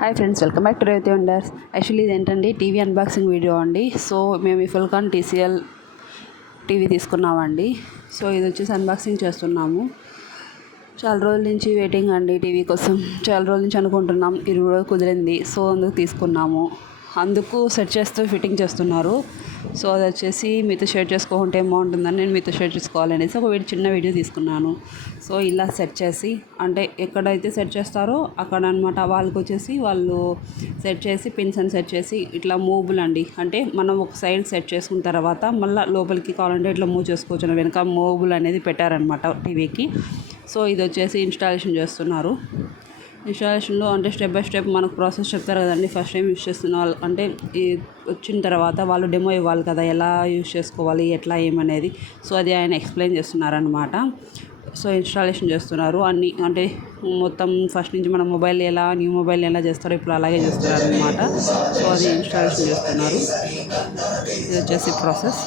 Hi friends, welcome back to Revathi wonders. Actually ఇదేంటండి TV unboxing video అండి. So మేము ఈ ఫుల్కాన్ TCL టీవీ తీసుకున్నామండి. సో ఇది వచ్చేసి అన్బాక్సింగ్ చేస్తున్నాము. చాలా రోజుల నుంచి వెయిటింగ్ అండి టీవీ కోసం. చాలా రోజుల నుంచి అనుకుంటున్నాం, ఈరోజు కుదిరింది. సో అందుకు తీసుకున్నాము. అందుకు సెట్ చేస్తూ ఫిట్టింగ్ చేస్తున్నారు. సో అది వచ్చేసి మీతో షేర్ చేసుకోకుంటే బాగుంటుందని నేను మీతో షేర్ చేసుకోవాలనేసి ఒక చిన్న వీడియో తీసుకున్నాను. సో ఇలా సెట్ చేసి, అంటే ఎక్కడైతే సెట్ చేస్తారో అక్కడ అనమాట వాళ్ళకి వచ్చేసి వాళ్ళు సెట్ చేసి పిన్స్ అని సెట్ చేసి ఇట్లా మూవబుల్ అండి. అంటే మనం ఒక సైడ్ సెట్ చేసుకున్న తర్వాత మళ్ళీ లోపలికి కావాలంటే ఇట్లా మూవ్ చేసుకోవచ్చు. వెనక మూవబుల్ అనేది పెట్టారనమాట టీవీకి. సో ఇది వచ్చేసి ఇన్స్టాలేషన్ చేస్తున్నారు. ఇన్స్టాలేషన్లో అంటే స్టెప్ బై స్టెప్ మనకు ప్రాసెస్ చెప్తారు కదండి. ఫస్ట్ టైం యూస్ చేస్తున్న వాళ్ళు అంటే ఈ వచ్చిన తర్వాత వాళ్ళు డెమో ఇవ్వాలి కదా, ఎలా యూస్ చేసుకోవాలి, ఎట్లా ఏమనేది. సో అది ఆయన ఎక్స్ప్లెయిన్ చేస్తున్నారనమాట. సో ఇన్స్టాలేషన్ చేస్తున్నారు అన్నీ, అంటే మొత్తం ఫస్ట్ నుంచి మన మొబైల్ ఎలా న్యూ మొబైల్ ఎలా చేస్తారో ఇప్పుడు అలాగే చేస్తున్నారు అనమాట. సో అది ఇన్స్టాలేషన్ చేస్తున్నారు. ఇది వచ్చేసి ప్రాసెస్.